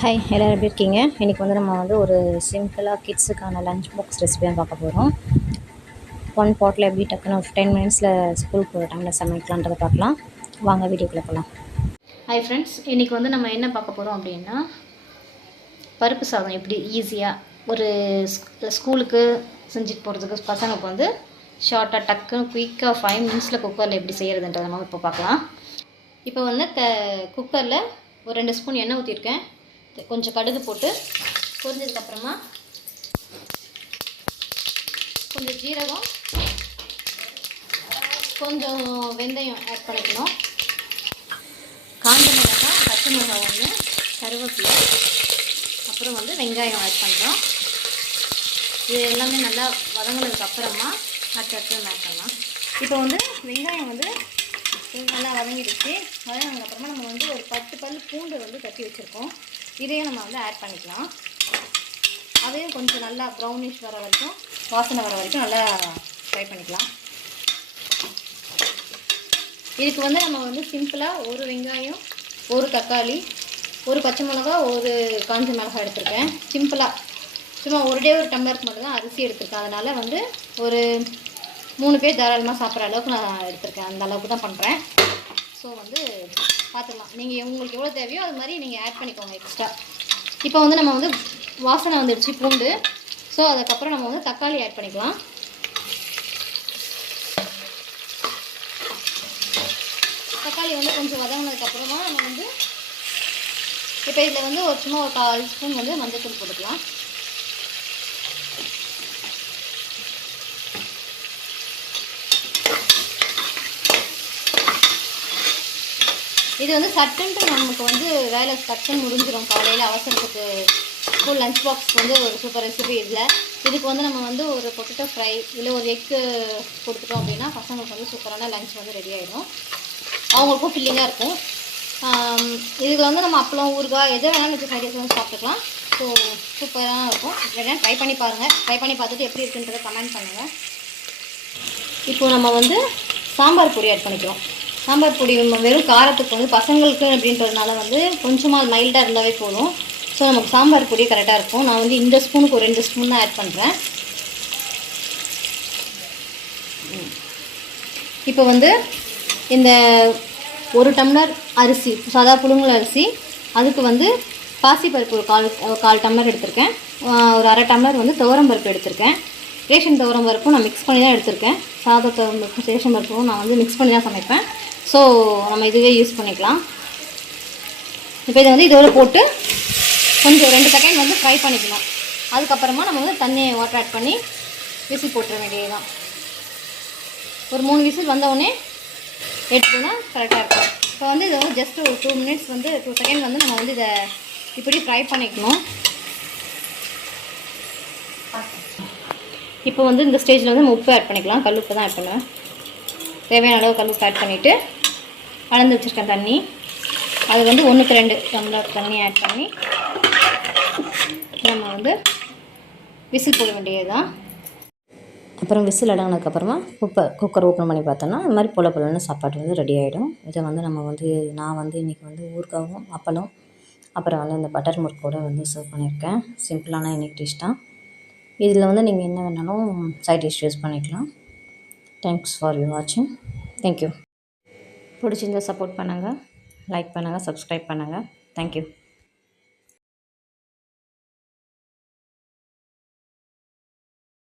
Hi எல்லோரும் எப்படி இருக்கீங்க? இன்றைக்கி வந்து நம்ம வந்து ஒரு சிம்பிளாக கிட்ஸுக்கான லஞ்ச் பாக்ஸ் ரெசிபி தான் பார்க்க போகிறோம். ஒன் பாட்டில் எப்படி டக்குன்னு ஒரு 10 மினிட்ஸில் ஸ்கூலுக்கு போகிற டைமில் சமைக்கலான்றதை பார்க்கலாம். வாங்க வீடியோக்குள்ளே போகலாம். ஹாய் ஃப்ரெண்ட்ஸ், இன்றைக்கி வந்து நம்ம என்ன பார்க்க போகிறோம் அப்படின்னா, பருப்பு சாதம் எப்படி ஈஸியாக ஒரு ஸ்கூலுக்கு செஞ்சுட்டு போகிறதுக்கு பசங்களுக்கு வந்து ஷார்ட்டாக டக்குன்னு குயிக்காக 5 மினிட்ஸில் குக்கரில் எப்படி செய்கிறதுன்றதை நம்ம இப்போ பார்க்கலாம். இப்போ வந்து குக்கரில் ஒரு 2 ஸ்பூன் எண்ணெய் ஊற்றிருக்கேன். கொஞ்சம் கடுகு போட்டு பொரிஞ்சதுக்கப்புறமா கொஞ்சம் ஜீரகம், கொஞ்சம் வெந்தயம் ஆட் பண்ணிக்கணும். காஞ்ச மிளகாய், பச்சை மிளகாய் ஒன்று, கருவேப்பிலை, அப்புறம் வந்து வெங்காயம் ஆட் பண்ணுறோம். இது எல்லாமே நல்லா வதங்கினதுக்கப்புறமா அடுத்து ஆட் பண்ணலாம். இப்போ வந்து வெங்காயம் வந்து நல்லா வதங்கிடுச்சு. வதங்கினதுக்கப்புறமா நம்ம வந்து ஒரு 10 பல் பூண்டு வந்து கட்டி வச்சுருக்கோம். இதையும் நம்ம வந்து ஆட் பண்ணிக்கலாம். அதையும் கொஞ்சம் நல்லா ப்ரௌனிஷ் வர வரைக்கும், வாசனை வர வரைக்கும் நல்லா ஃப்ரை பண்ணிக்கலாம். இதுக்கு வந்து நம்ம வந்து சிம்பிளாக ஒரு வெங்காயம், ஒரு தக்காளி, ஒரு பச்சை மிளகா, ஒரு காஞ்ச மிளகாய் எடுத்திருக்கேன். சிம்பிளாக சும்மா ஒரு டம்ளருக்கு மட்டும் தான் அரிசி எடுத்திருக்கேன். அதனால் வந்து ஒரு 3 பேர் தாராளமாக சாப்பிட்ற அளவுக்கு நான் எடுத்திருக்கேன். அந்த அளவுக்கு தான் பண்ணுறேன். ஸோ வந்து பார்த்துக்கலாம், நீங்கள் உங்களுக்கு எவ்வளோ தேவையோ அது மாதிரி நீங்கள் ஆட் பண்ணிக்கோங்க எக்ஸ்ட்ரா. இப்போ வந்து நம்ம வந்து வாசனை வந்துடுச்சு பூண்டு. ஸோ அதுக்கப்புறம் நம்ம வந்து தக்காளி ஆட் பண்ணிக்கலாம். தக்காளி வந்து கொஞ்சம் வதங்கினதுக்கப்புறமா நம்ம வந்து இப்போ இதில் வந்து ஒரு சும்மா ஒரு 1/4 ஸ்பூன் வந்து மஞ்சள் போட்டுக்கலாம். இது வந்து சட்டுன்ட்டு நமக்கு வந்து வேலை சட்டுன்னு முடிஞ்சிடும். காலையில் அவசரத்துக்கு ஸ்கூல் லஞ்ச் பாக்ஸ்க்கு வந்து ஒரு சூப்பர் ரெசிபி இதில். இதுக்கு வந்து நம்ம வந்து ஒரு பொட்டேட்டோ ஃப்ரை இல்லை ஒரு எக்கு கொடுத்துட்டோம் அப்படின்னா பசங்களுக்கு வந்து சூப்பரான லஞ்ச் வந்து ரெடி ஆகிடும். அவங்களுக்கும் ஃபில்லிங்காக இருக்கும். இதுக்கு வந்து நம்ம அப்பளம், ஊறுகாய் எதை வேணாலும் வச்சு ஃப்ரைட் ரைஸ் வந்து சாப்பிட்டுக்கலாம். ஸோ சூப்பராக இருக்கும். வேணால் ட்ரை பண்ணி பாருங்கள். ட்ரை பண்ணி பார்த்துட்டு எப்படி இருக்குன்றதை கமெண்ட் பண்ணுங்கள். இப்போது நம்ம வந்து சாம்பார் பொடி ஆட் பண்ணிக்கிறோம். சாம்பார் பொடி வெறும் காரத்துக்கு வந்து பசங்களுக்கு அப்படின்றதுனால வந்து கொஞ்சமாக மைல்டாக இருந்தாவே போதும். ஸோ நமக்கு சாம்பார் பொடி கரெக்டாக இருக்கும். நான் வந்து இந்த ஸ்பூனுக்கு ஒரு 2 ஸ்பூன் தான் ஆட் பண்ணுறேன். இப்போ வந்து இந்த 1 டம்ளர் அரிசி, சாதா புழுங்கல் அரிசி, அதுக்கு வந்து பாசிப்பருப்பு ஒரு கால் டம்ளர் எடுத்திருக்கேன். ஒரு 1/2 டம்ளர் வந்து துவரம்பருப்பு எடுத்திருக்கேன். ரேஷன் துவரம்பருப்பும் நான் மிக்ஸ் பண்ணி தான் எடுத்திருக்கேன். சாத துவரம்பருப்பும் ரேஷன் பருப்பும் நான் வந்து மிக்ஸ் பண்ணி தான் சமைப்பேன். ஸோ நம்ம இதுவே யூஸ் பண்ணிக்கலாம். இப்போ இதை வந்து இதோட போட்டு கொஞ்சம் 2 செகண்ட் வந்து ஃப்ரை பண்ணிக்கணும். அதுக்கப்புறமா நம்ம வந்து தண்ணியை வாட்டர் ஆட் பண்ணி விசில் போட்டுற வேண்டியது தான். ஒரு 3 விசில் வந்தவுடனே எடுத்துனா கரெக்டாக இருக்கும். இப்போ வந்து இதை வந்து ஜஸ்ட் ஒரு 2 மினிட்ஸ் வந்து 2 செகண்ட் வந்து நம்ம வந்து இதை இப்படி ஃப்ரை பண்ணிக்கணும். இப்போ வந்து இந்த ஸ்டேஜில் வந்து நம்ம உப்பு ஆட் பண்ணிக்கலாம். கல் உப்பு தான் ஆட் பண்ணுவேன். தேவையான அளவு கல் உப்பு ஆட் பண்ணிவிட்டு அளந்து வச்சுருக்கேன் தண்ணி. அது வந்து 1க்கு 2 டம்ளர் தண்ணி ஆட் பண்ணி நம்ம வந்து விசில் போட வேண்டியது தான். அப்புறம் விசில் அடங்கினதுக்கப்புறமா குக்கர் ஓப்பன் பண்ணி பார்த்தோன்னா இந்த மாதிரி பொலன்னு சாப்பாடு வந்து ரெடி ஆகிடும். இதை வந்து நம்ம வந்து நான் வந்து இன்றைக்கி வந்து ஊறுகாவும் அப்பளம் அப்புறம் வந்து இந்த பட்டர் முறுக்கோட வந்து சர்வ் பண்ணியிருக்கேன். சிம்பிளான இன்றைக்கி டிஷ் தான். இதில் வந்து நீங்கள் என்ன வேணாலும் சைட் டிஷ் யூஸ் பண்ணிக்கலாம். தேங்க்ஸ் ஃபார் யூ வாட்சிங். தேங்க்யூ. பிடிச்சிருந்தால் சப்போர்ட் பண்ணுங்கள், லைக் பண்ணுங்கள், சப்ஸ்கிரைப் பண்ணுங்கள். தேங்க்யூ.